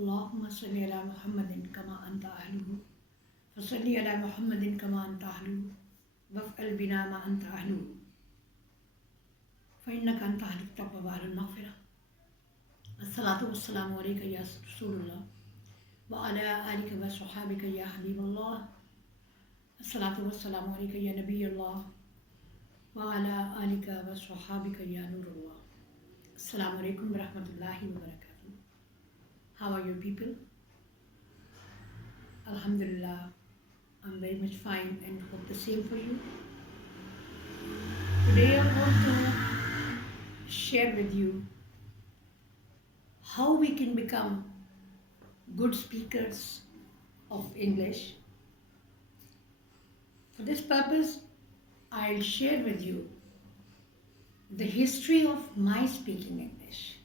اللهم صل على محمد كما أنت أهله فصل على محمد كما أنت أهله وافعل بنا ما أنت أهله فإنك أنت أهل التقوى وأهل المغفرة. الصلاة والسلام عليك يا رسول الله وعلى آلك وصحابك يا حبيب الله. الصلاة والسلام عليك يا نبي الله وعلى آلك وصحابك يا نور الله. Assalamu alaikum wa rahmatullahi wa barakatuh. How are you people? Alhamdulillah, I'm very much fine and hope the same for you. Today I want to share with you how we can become good speakers of English. For this purpose, I'll share with you the history of my speaking English.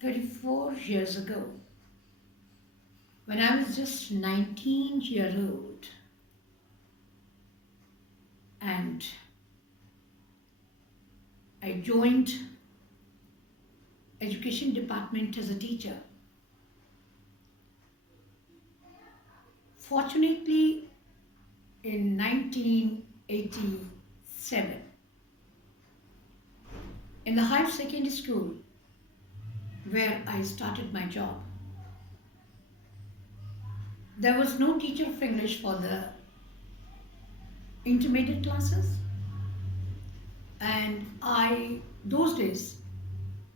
34 years ago, when I was just 19 years old, and I joined education department as a teacher. Fortunately, in 1987, in the higher secondary school where I started my job, there was no teacher of English for the intermediate classes, and those days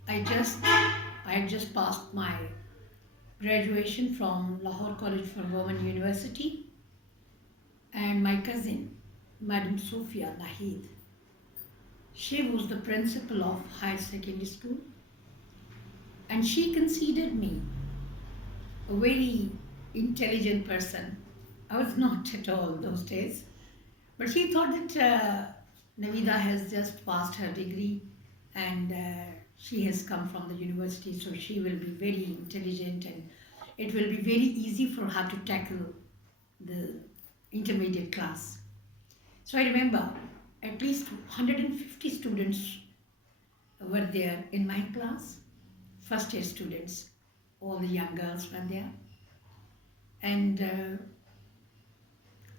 I had just passed my graduation from Lahore College for Women University, and my cousin, Madam Sophia Nahid, she was the principal of higher secondary school, and she considered me a very intelligent person. I was not at all those days, but she thought that Navida has just passed her degree and she has come from the university, so she will be very intelligent and it will be very easy for her to tackle the intermediate class. So I remember at least 150 students were there in my class, first year students, all the young girls were there. And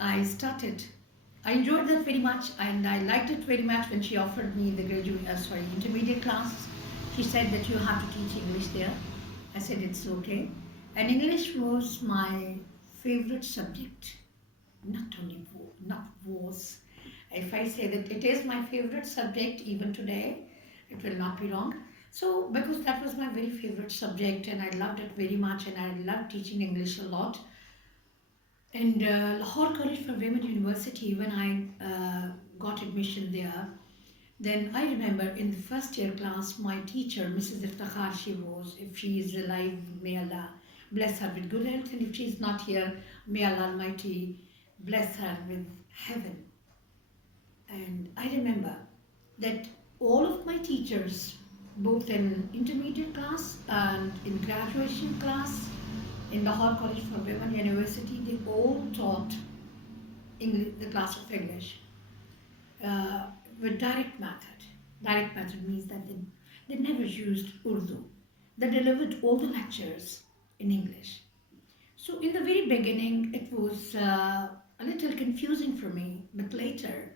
I enjoyed that very much, and I liked it very much when she offered me the intermediate class. She said that you have to teach English there. I said it's okay. And English was my favorite subject. Not was. If I say that it is my favorite subject even today, it will not be wrong. So, because that was my very favorite subject and I loved it very much and I loved teaching English a lot. And Lahore College for Women University, when I got admission there, then I remember in the first year class, my teacher, Mrs. Iftakhar, if she is alive, may Allah bless her with good health, and if she is not here, may Allah Almighty bless her with heaven. And I remember that all of my teachers, both in intermediate class and in graduation class, in Lahore College for Women University, they all taught English, the class of English with direct method. Direct method means that they never used Urdu. They delivered all the lectures in English. So in the very beginning, it was a little confusing for me, but later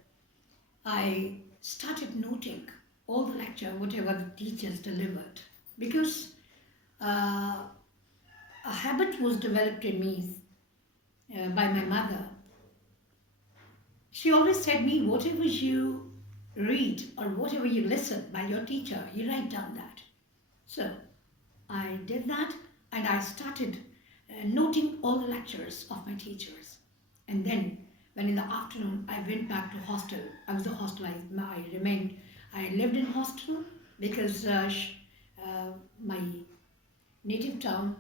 I started noting all the lecture, whatever the teachers delivered, because a habit was developed in me by my mother. She always said me, whatever you read or whatever you listen by your teacher, you write down that. So I did that and I started noting all the lectures of my teachers. And then when in the afternoon I went back to hostel, I was a hostel, I lived in hostel because my native town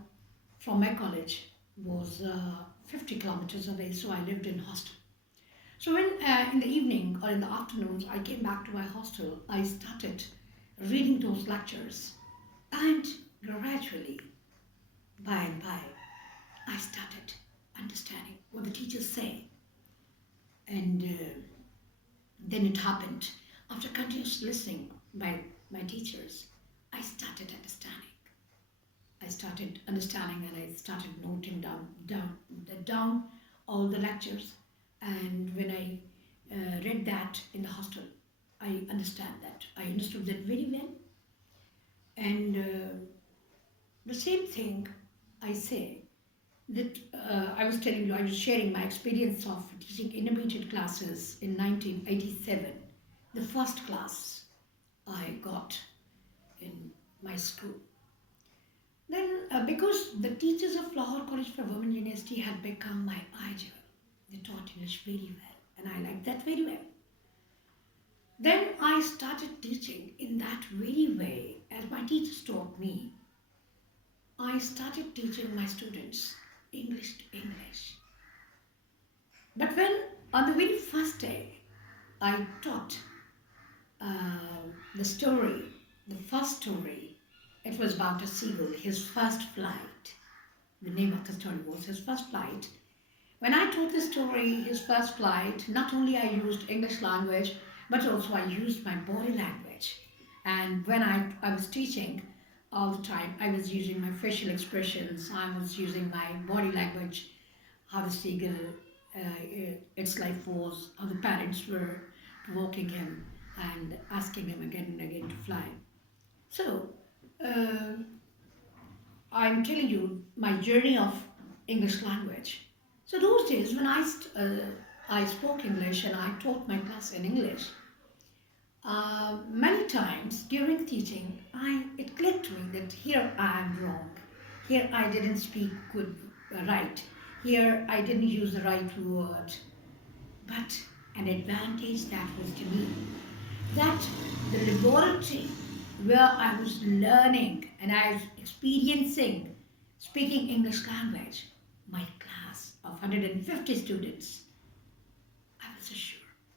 from my college was 50 kilometers away, so I lived in hostel. So when in the evening or in the afternoons I came back to my hostel, I started reading those lectures, and gradually, by and by, I started understanding what the teachers say. And then it happened, after continuous listening by my teachers, I started understanding. started understanding and I started noting down all the lectures. And when I read that in the hostel, I understood that very well. And the same thing I say that I was telling you, I was sharing my experience of teaching intermediate classes in 1987. The first class I got in my school. Then, because the teachers of Lahore College for Women University had become my idol, they taught English very well, and I liked that very well. Then I started teaching in that very way, as my teachers taught me. I started teaching my students English to English. But when on the very first day I taught the story, the first story, it was about a seagull, his first flight. The name of the story was his first flight. When I taught the story, his first flight, not only I used English language, but also I used my body language. And when I was teaching all the time, I was using my facial expressions, I was using my body language, how the seagull, its life was, how the parents were provoking him and asking him again and again to fly. So, uh, I'm telling you my journey of English language. So those days when I spoke English and I taught my class in English, many times during teaching, it clicked to me that here I am wrong. Here I didn't speak good, right. Here I didn't use the right word. But an advantage that was to me, that the laboratory where I was learning and I was experiencing speaking English language, my class of 150 students,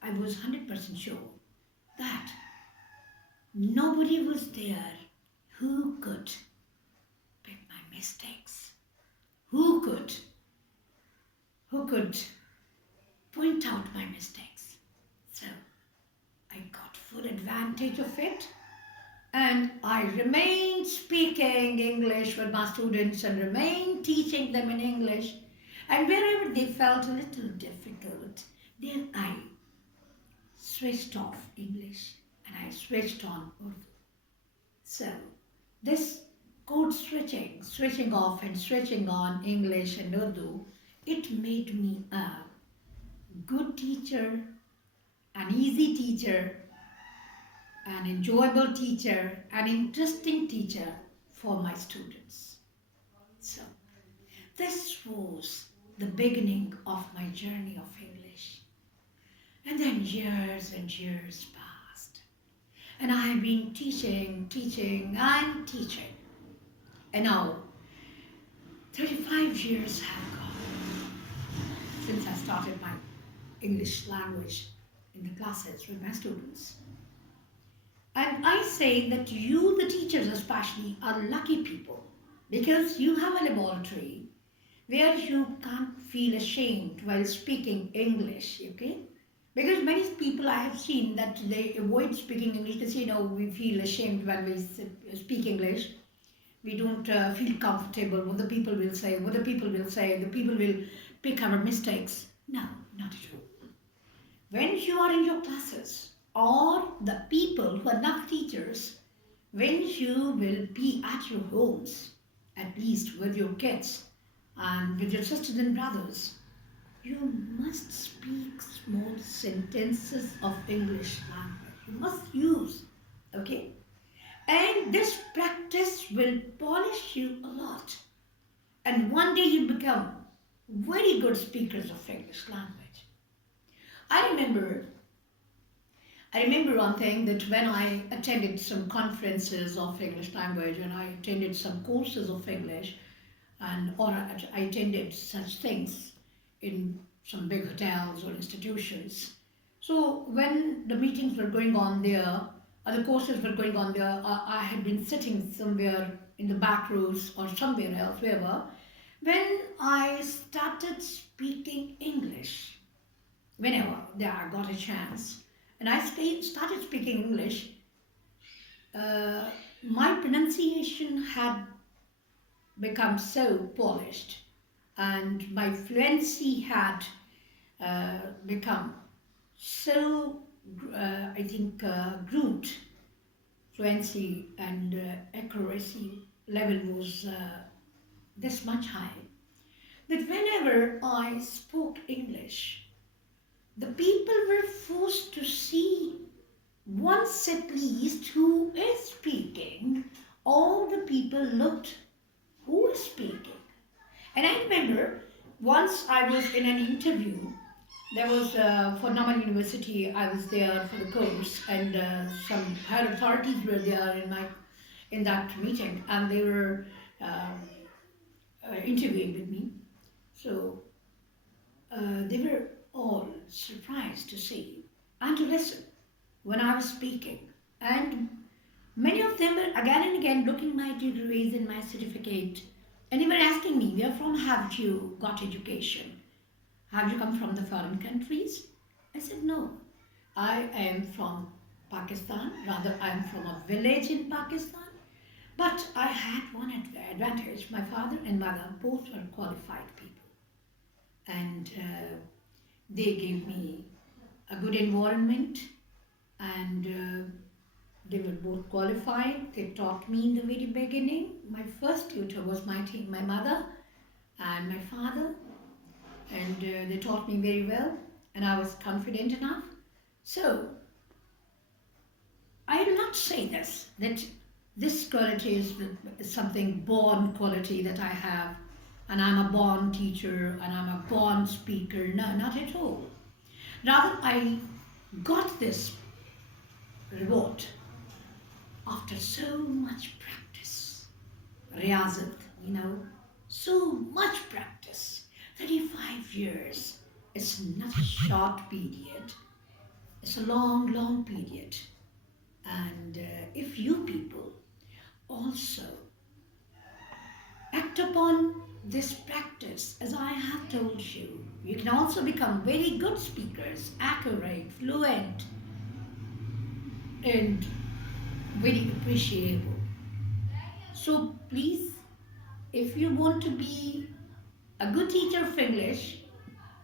I was 100% sure that nobody was there who could pick my mistakes, who could point out my mistakes. So I got full advantage of it, and I remained speaking English with my students and remained teaching them in English. And wherever they felt a little difficult, then I switched off English and I switched on Urdu. So this code switching off and switching on English and Urdu, it made me a good teacher, an easy teacher, an enjoyable teacher, an interesting teacher for my students. So this was the beginning of my journey of English. And then years and years passed. And I have been teaching and teaching. And now 35 years have gone since I started my English language in the classes with my students. And I say that you, the teachers especially, are lucky people because you have a laboratory where you can't feel ashamed while speaking English, okay? Because many people I have seen that they avoid speaking English because, we feel ashamed when we speak English. We don't feel comfortable, what the people will say, the people will pick our mistakes. No, not at all. When you are in your classes, or the people who are not teachers, when you will be at your homes, at least with your kids and with your sisters and brothers, you must speak small sentences of English language. You must use, okay? And this practice will polish you a lot. And one day you become very good speakers of English language. I remember one thing, that when I attended some conferences of English language and I attended some courses of English, or I attended such things in some big hotels or institutions. So when the meetings were going on there, or the courses were going on there, I had been sitting somewhere in the back rows or somewhere else, wherever, when I started speaking English, whenever I got a chance, and I started speaking English, my pronunciation had become so polished, and my fluency had become so, I think, grouped. Fluency and accuracy level was this much high that whenever I spoke English, the people were forced to see once at least who is speaking. All the people looked who is speaking. And I remember once I was in an interview. There was for Naman University. I was there for the course, and some higher authorities were there in that meeting, and they were interviewing with me. So they were all surprised to see and to listen when I was speaking. And many of them were again and again looking my degrees and my certificate, and they were asking me, where from have you got education? Have you come from the foreign countries? I said, no. I am from Pakistan. Rather, I am from a village in Pakistan. But I had one advantage. My father and mother both were qualified people. And they gave me a good environment, and they were both qualified. They taught me in the very beginning. My first tutor was my mother and my father, and they taught me very well, and I was confident enough. So I will not say that this quality is something born quality that I have, and I'm a born teacher and I'm a born speaker. No, not at all. Rather, I got this reward after so much practice. Riyazat, so much practice. 35 years. It's not a short period. It's a long, long period. And if you people also act upon this practice, as I have told you, you can also become very good speakers, accurate, fluent, and very appreciable. So please, if you want to be a good teacher of English,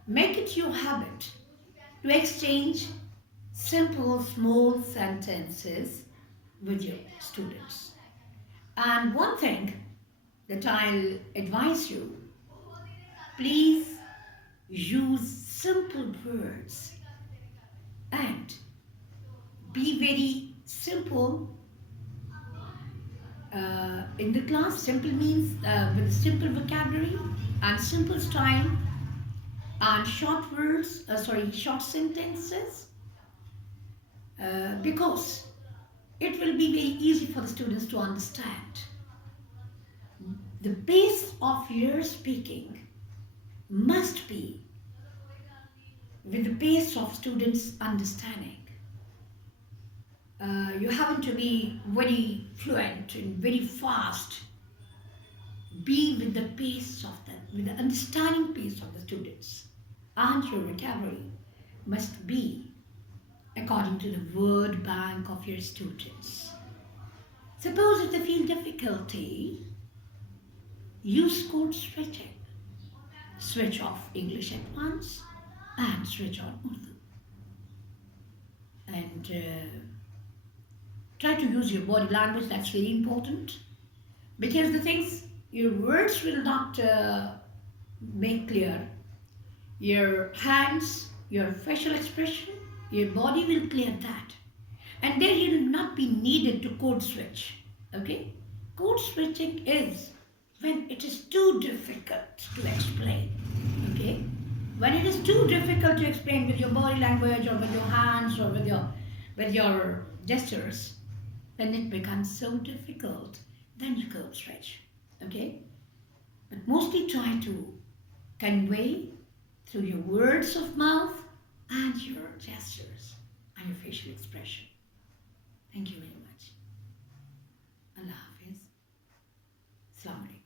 make it your habit to exchange simple, small sentences with your students. And one thing that I'll advise you, please use simple words and be very simple in the class. Simple means with simple vocabulary and simple style and short words, short sentences, because it will be very easy for the students to understand. The base of your speaking must be with the base of students' understanding. You happen to be very fluent and very fast. Be with the pace of with the understanding pace of the students. And your vocabulary must be according to the word bank of your students. Suppose if they feel difficulty, use code switching. Switch off English at once and switch on Urdu. And try to use your body language. That's very important, because the things, your words will not make clear. Your hands, your facial expression, your body will clear that. And then you will not be needed to code switch. Okay? Code switching is when it is too difficult to explain. Okay? When it is too difficult to explain with your body language or with your hands or with your gestures, then it becomes so difficult, then you code switch. Okay? But mostly try to convey through your words of mouth and your gestures and your facial expression. Thank you very much. Allah Hafiz. Assalamu alaikum.